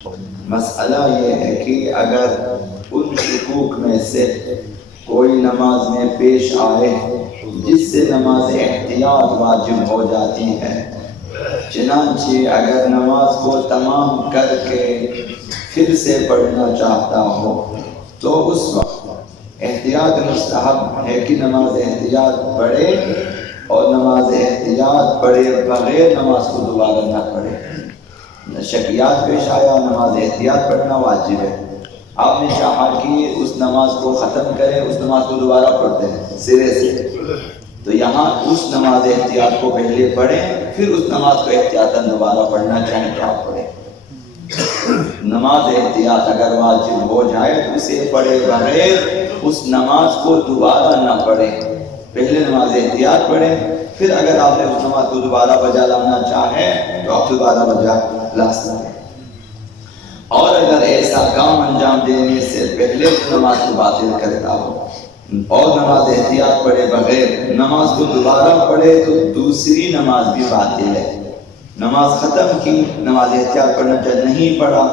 مسئلہ یہ ہے کہ اگر ان شکوک میں سے کوئی نماز میں پیش آئے جس سے نماز احتیاط واجب ہو جاتی ہے، چنانچہ اگر نماز کو تمام کر کے پھر سے پڑھنا چاہتا ہو تو اس وقت احتیاط مستحب ہے کہ نماز احتیاط پڑھے اور نماز احتیاط پڑھے بغیر نماز کو دوبارہ نہ پڑھے۔ شکیات پیش آیا، نماز احتیاط پڑھنا واجب ہے، آپ نے چاہا کہ اس نماز کو ختم کریں، اس نماز کو دوبارہ پڑھتے ہیں سرے سے، تو یہاں اس نماز احتیاط کو پہلے پڑھیں پھر اس نماز کو احتیاطاً دوبارہ پڑھنا چاہیں تو آپ پڑھیں۔ نماز احتیاط اگر واجب ہو جائے تو اسے پڑھے بغیر اس نماز کو دوبارہ نہ پڑھیں، پہلے نماز احتیاط پڑھیں، پھر اگر آپ نے اس نماز کو دوبارہ بجا لانا چاہیں تو آپ دوبارہ بجا لا سکتے ہیں۔ اور اگر ایسا کام انجام دینے سے پہلے نماز کو باطل کرتا ہو اور نماز احتیاط پڑھے بغیر نماز کو دوبارہ پڑھے تو دوسری نماز بھی باطل ہے۔ نماز ختم کی، نماز احتیاط پڑھنا چاہے نہیں پڑھا،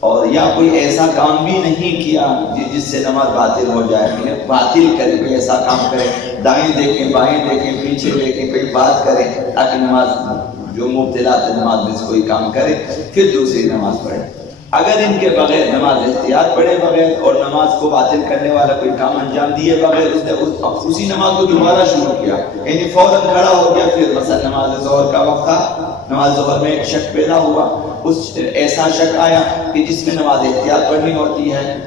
اور یا کوئی ایسا کام بھی نہیں کیا جس سے نماز باطل ہو جائے، باطل کرے، کوئی ایسا کام کرے، دائیں دیکھیں بائیں دیکھیں پیچھے دیکھیں، کوئی بات کریں تاکہ نماز جو مبتلات نماز میں سے کوئی کام کرے پھر دوسری نماز پڑھے۔ اگر ان کے بغیر نماز احتیاط پڑھے بغیر اور نماز کو باطل کرنے والا کوئی کام انجام دیے بغیر اس نے اسی نماز کو دوبارہ شروع کیا، یعنی فوراً کھڑا ہو گیا، پھر مثلا نماز ظہر کا وقت تھا، نماز ظہر میں ایک شک پیدا ہوا، اس ایسا شک آیا کہ جس میں نماز احتیاط پڑھنی ہوتی ہے،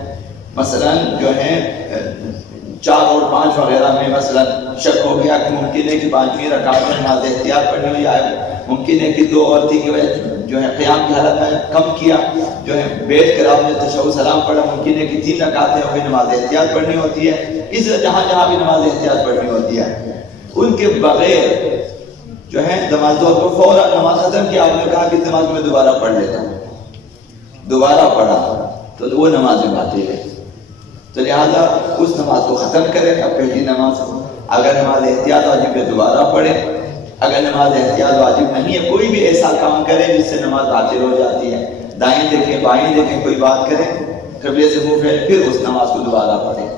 مثلا جو ہے 4 اور 5 وغیرہ میں مثلا شک ہو گیا کہ ممکن ہے کہ 5ویں رکعت میں نماز احتیاط پڑھنی ہو جائے، ممکن ہے کہ 2 اور 3 کی وجہ جو ہے قیام کی حالت میں کم کیا، جو ہے بیٹھ کر آپ نے تشہد سلام پڑھا، ممکن ہے کہ 3 رکعتیں ہو گئی، نماز احتیاط پڑھنی ہوتی ہے۔ اس جہاں جہاں بھی نماز احتیاط پڑھنی ہوتی ہے ان کے بغیر جو ہے نماز ظہر کو فوراً نماز ختم کیا، آپ نے کہا کہ نماز میں دوبارہ پڑھ لیتا ہوں، دوبارہ پڑھا تو وہ نماز میں باطل ہے، تو لہٰذا اس نماز کو ختم کریں، اب پہلی نماز کو اگر نماز احتیاط واجب ہے دوبارہ پڑھیں، اگر نماز احتیاط واجب نہیں ہے کوئی بھی ایسا کام کرے جس سے نماز باطل ہو جاتی ہے، دائیں دیکھیں بائیں دیکھیں کوئی بات کریں قبلے سے منہ پھیرے پھر اس نماز کو دوبارہ پڑھیں۔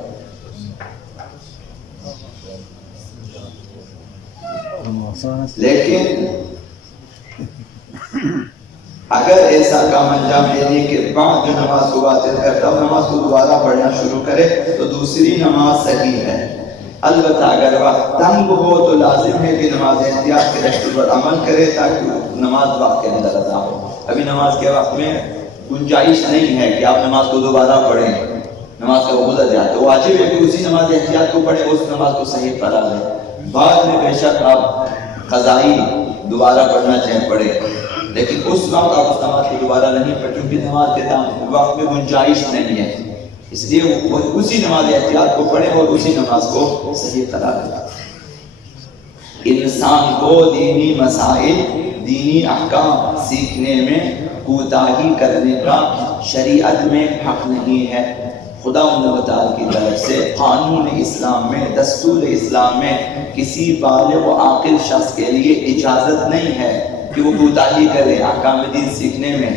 لیکن اگر ایسا کام انجام دینے کے بعد جو نماز کو باطل کرتا ہو نماز کو دوبارہ پڑھنا شروع کرے تو دوسری نماز صحیح ہے، البتہ اگر وقت تنگ ہو تو لازم ہے کہ نماز احتیاط کے رشتے پر عمل کرے تاکہ نماز وقت کے اندر ادا ہو۔ ابھی نماز کے وقت میں گنجائش نہیں ہے کہ آپ نماز کو دوبارہ پڑھیں، نماز کا گزر جائے تو واجب ہے کہ اسی نماز احتیاط کو پڑھیں، اس نماز کو صحیح قرار دیں، بعد میں بے شک آپ قضائی دوبارہ پڑھنا چاہیں پڑھیں، لیکن اس وقت آپ اس نماز کو دوبارہ نہیں پڑھیں کیونکہ نماز کے وقت میں گنجائش نہیں ہے، اس لیے اسی نماز احتیاط کو پڑھیں اور اسی نماز کو صحیح قرار دیں۔ انسان کو دینی مسائل، دینی احکام سیکھنے میں کوتاہی کرنے کا شریعت میں حق نہیں ہے۔ خدا تعالیٰ کی طرف سے قانون اسلام میں، دستور اسلام میں کسی بالغ و عاقل شخص کے لیے اجازت نہیں ہے کہ وہ کوتاہی کرے احکام دین سیکھنے میں،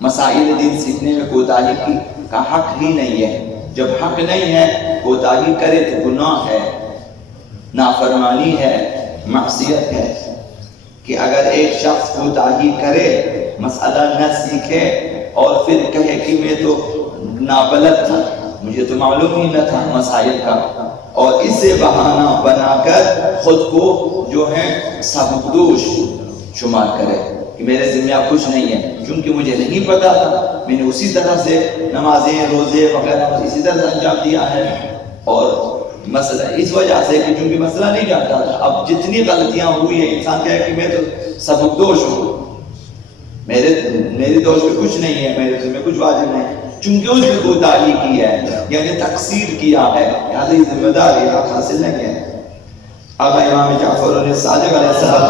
مسائل دین سیکھنے میں کوتاہی کا حق ہی نہیں ہے۔ جب حق نہیں ہے کوتاہی کرے تو گناہ ہے، نافرمانی ہے، معصیت ہے۔ کہ اگر ایک شخص کوتاہی کرے، مسئلہ نہ سیکھے اور پھر کہے کہ میں تو نابلد تھا، مجھے تو معلوم ہی نہ تھا مسائل کا، اور اسے بہانہ بنا کر خود کو جو ہے سبکدوش شمار کرے کہ میرے ذمہ کچھ نہیں ہے کیونکہ مجھے نہیں پتا تھا، میں نے اسی طرح سے نمازیں روزے وغیرہ اسی طرح سے انجام دیا ہے، اور مسئلہ اس وجہ سے کہ چونکہ مسئلہ نہیں جانتا تھا، اب جتنی غلطیاں ہوئی ہیں انسان کہے کہ میں تو سبکدوش ہوں، میری دوست میں کچھ نہیں ہے، میرے ذمہ کچھ واجب نہیں، چونکہ اس نے کوتاہی کی ہے یعنی تقصیر کیا ہے، لہذا یہ ذمہ داری حق حاصل نہیں ہے۔ آقا امام جعفر صادق علیہ السلام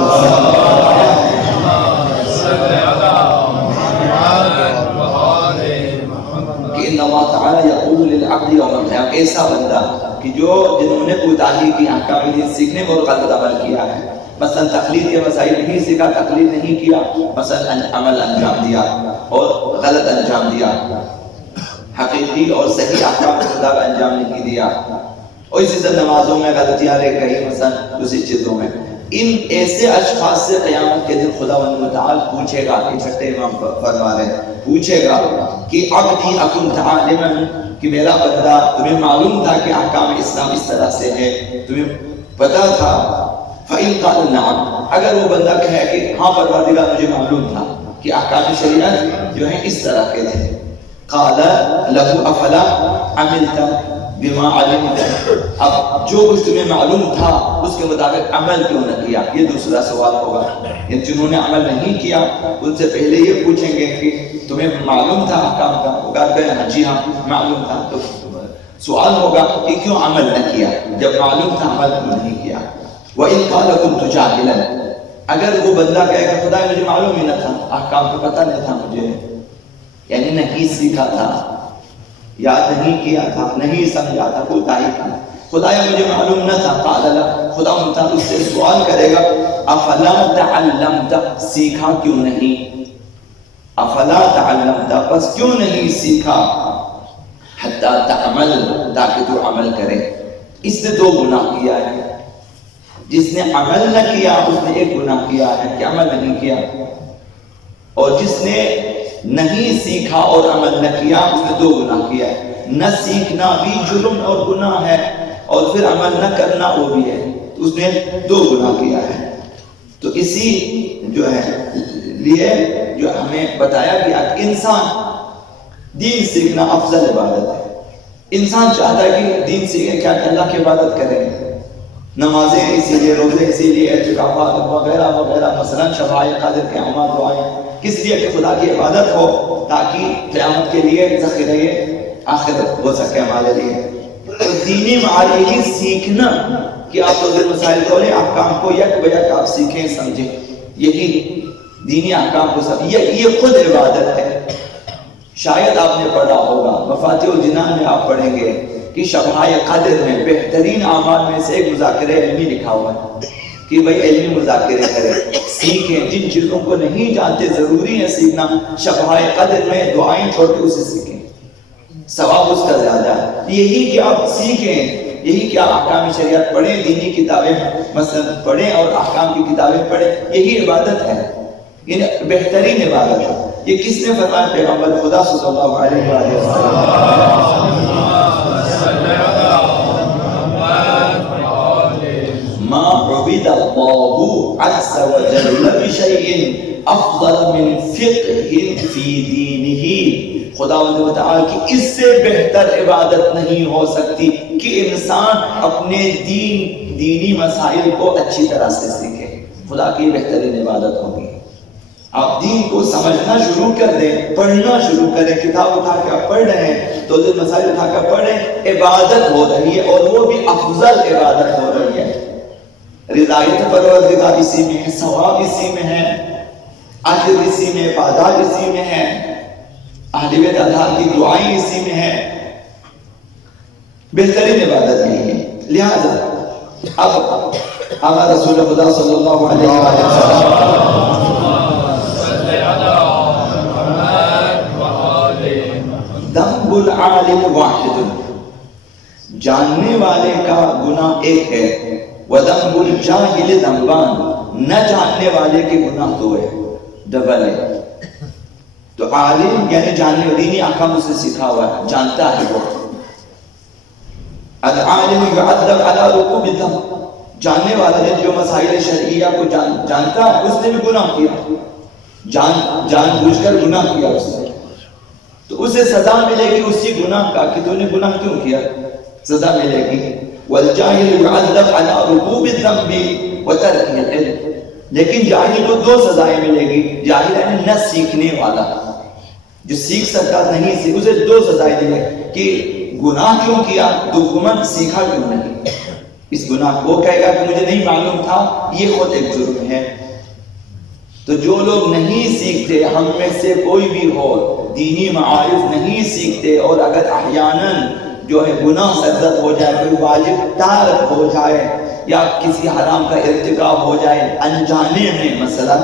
کہ ان اللہ تعالی یقول للعبد یوم القیامہ، ایسا بندہ کہ جنہوں نے کوتاہی کی احکام دین سیکھنے میں اور غلط عمل کیا ہے، مثلا تقلید کے مسائل نہیں سیکھا، تقلید نہیں کیا، مثلا عمل انجام دیا اور غلط انجام دیا، حقیقی اور صحیح احکام خدا کا انجام نہیں دیا، اور اسی طرح نمازوں میں غلطیاں رہ گئی، مثلا دوسری چیزوں میں. ان ایسے اشخاص سے قیامت کے دن خداوند متعال پوچھے گا، کہ چھٹے امام فرما رہے ہیں، پوچھے گا کہ عبدی اکنت عالما، کہ میرا بندہ تمہیں معلوم تھا کہ احکام اسلام اس طرح سے ہے، تمہیں پتا تھا؟ فَإِن قَالَ نَعَمْ، اگر وہ بندہ کہے کہ ہاں پروردگار مجھے معلوم تھا کہ احکام شریعت جو ہے اس طرح کے تھے، قَالَ لَهُ أَفَلَا عَمِلْتَ بِمَا عَلِمْتَ، اب جو کچھ تمہیں معلوم تھا اس کے مطابق عمل کیوں نہ کیا؟ یہ دوسرا سوال ہوگا. جنہوں نے عمل نہیں کیا ان سے پہلے یہ پوچھیں گے کہ تمہیں معلوم تھا احکام کا؟ وہ کہتے ہیں جی ہاں معلوم تھا. تو سوال ہوگا کہ کیوں عمل نہ کیا؟ جب معلوم تھا عمل کیوں نہیں کیا؟ وَإِن قَالَ كُنْتُ جَاهِلًا، اگر وہ بندہ کہے کہ خدا مجھے معلوم ہی نہ تھا، احکام کا پتہ نہیں تھا مجھے، یعنی نہیں سیکھا تھا، یاد نہیں کیا تھا، نہیں سمجھا تھا، کوتاہی تھا، خدایا مجھے معلوم نہ تھا، قال اللہ، خدا متعال اس سے سوال کرے گا افلا تعلمت، سیکھا کیوں نہیں؟ افلا تعلمت، بس کیوں نہیں سیکھا؟ حتی تعمل، تاکہ تو عمل کرے. اس نے دو گناہ کیا ہے. جس نے عمل نہ کیا اس نے ایک گناہ کیا ہے کہ عمل نہیں کیا، اور جس نے نہیں سیکھا اور عمل نہ کیا اس نے دو گناہ کیا ہے. نہ سیکھنا بھی جرم اور گناہ ہے، اور پھر عمل نہ کرنا وہ بھی ہے، تو اس نے دو گناہ کیا ہے. تو اسی جو ہے لیے جو ہمیں بتایا گیا کہ انسان دین سیکھنا افضل عبادت ہے. انسان چاہتا ہے کہ دین سیکھیں کیا کہ اللہ کی عبادت کریں، نمازیں اسی لیے، روزے اسی لیے، اعتکافات وغیرہ وغیرہ، مثلا شفاعِ قادر کے اعمال دعائیں، کس لیے کہ خدا کی عبادت ہو، تاکہ قیامت کے لیے ذخیرہ آخرت ہو سکے ہمارے لیے. تو دینی معالم سیکھنا کہ آپ روزے مسائل کھولیں، احکام کو یک بیک آپ سیکھیں سمجھیں، یہی دینی احکام کو سمجھیں، یہ خود عبادت ہے. شاید آپ نے پڑھا ہوگا مفاتیح الجنان میں آپ پڑھیں گے کہ شفاعِ قدر میں بہترین اعمال میں سے ایک مذاکرہ علمی لکھا ہوا ہے کہ بھئی علمی مذاکرے کریں، سیکھیں، جن چیزوں کو نہیں جانتے ضروری ہے سیکھنا. شفاعِ قدر میں دعائیں چھوڑ کے اسے سیکھیں، ثواب اس کا زیادہ ہے. یہی کہ آپ سیکھیں، یہی کہ آپ احکام شریعت پڑھیں، دینی کتابیں مثلا پڑھیں اور احکام کی کتابیں پڑھیں، یہی عبادت ہے، یہ بہترین عبادت ہے. یہ کس نے فرمایا؟ پیغمبر خدا صلی اللہ علیہ وسلم. ما عبد اللہ عز وجل بشیء افضل من فقہ فی دینہ، خداوند متعال کی اس سے بہتر عبادت نہیں ہو سکتی کہ انسان اپنے دینی مسائل کو اچھی طرح سے سیکھے. خدا کی بہترین عبادت ہوگی. آپ دین کو سمجھنا شروع کر دیں، پڑھنا شروع کریں، کتاب اٹھا کے آپ پڑھ رہے ہیں تو جو مسائل اٹھا کر پڑھیں، عبادت ہو رہی ہے، اور وہ بھی افضل عبادت ہو رہی ہے. رضایت پروردگار اسی میں ہے، ثواب اسی میں ہے، اجر اسی میں، پاداش اسی میں ہے، اہل بیت اطہار کی دعائیں اسی میں ہے. بہترین عبادت نہیں ہے. لہذا اب ہمارا رسول خدا صلی اللہ علیہ وسلم ذنب العالم واحد، جاننے والے کا گناہ ایک ہے، وذنب الجاہل ذنبان، نہ جاننے والے کے گناہ دو ہے، ڈبل ہے. تو عالم یعنی جاننے، دینی احکام اسے سیکھا ہوا ہے، جانتا ہے وہ. العالم يعذب على ركوب الذنب، جاننے والا ہے جو مسائل شرعیہ کو جانتا ہے، اس نے بھی گناہ کیا، جان بوجھ کر گناہ کیا اس نے، تو اسے سزا ملے گی اسی گناہ کا کہ تو نے گناہ کیوں کیا، سزا ملے گی. والجاہل يعذب على ركوب الذنب وترك العلم، لیکن جاہل کو دو سزائیں ملے گی. جاہل یعنی نہ سیکھنے والا، جو سیکھ سکتا نہیں سیکھ، اسے دو سزائیں ملے کہ گناہ کیوں کیا، دومن سیکھا کیوں نہیں. اس گناہ کو کہے گا کہ مجھے نہیں معلوم تھا، یہ خود ایک جرم ہے. تو جو لوگ نہیں سیکھتے، ہم میں سے کوئی بھی ہو دینی معارف نہیں سیکھتے، اور اگر احیاناً جو ہے گناہ سرزد ہو جائے، کوئی واجب تارک ہو جائے، یا کسی حرام کا ارتکاب ہو جائے انجانے میں مثلا،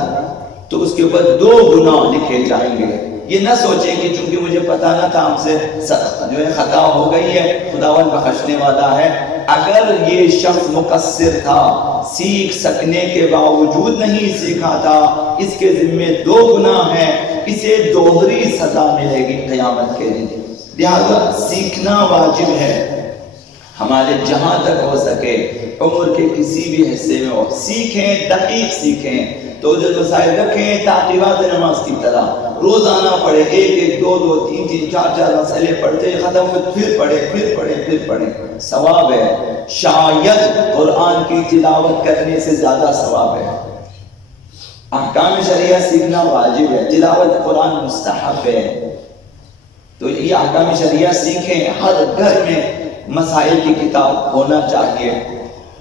تو اس کے اوپر 2 گناہ لکھے جائیں گے۔ یہ نہ سوچیں کہ چونکہ مجھے پتا نہ تھا، ہم سے جو ہے خطا ہو گئی ہے، خداوند بخشنے والا ہے۔ اگر یہ شخص مقصر تھا، سیکھ سکنے کے باوجود نہیں سیکھا تھا، اس کے ذمے 2 گناہ ہیں، اسے دوہری سزا ملے گی قیامت کے دن۔ لہذا سیکھنا واجب ہے، ہمارے جہاں تک ہو سکے عمر کے کسی بھی حصے میں ہو، سیکھیں، دقیق سیکھیں، تو جو مسائل رکھیں تعقیبات نماز کی طرح، روزانہ پڑھیں، 1 2 2 3 4 مسئلے پڑھتے ختم ہوئے پھر پڑھیں، ثواب ہے۔ شاید قرآن کی تلاوت کرنے سے زیادہ ثواب ہے۔ احکام شریعہ سیکھنا واجب ہے، تلاوت قرآن مستحب ہے۔ تو یہ احکام شریعہ سیکھیں، ہر گھر میں مسائل کی کتاب ہونا چاہیے۔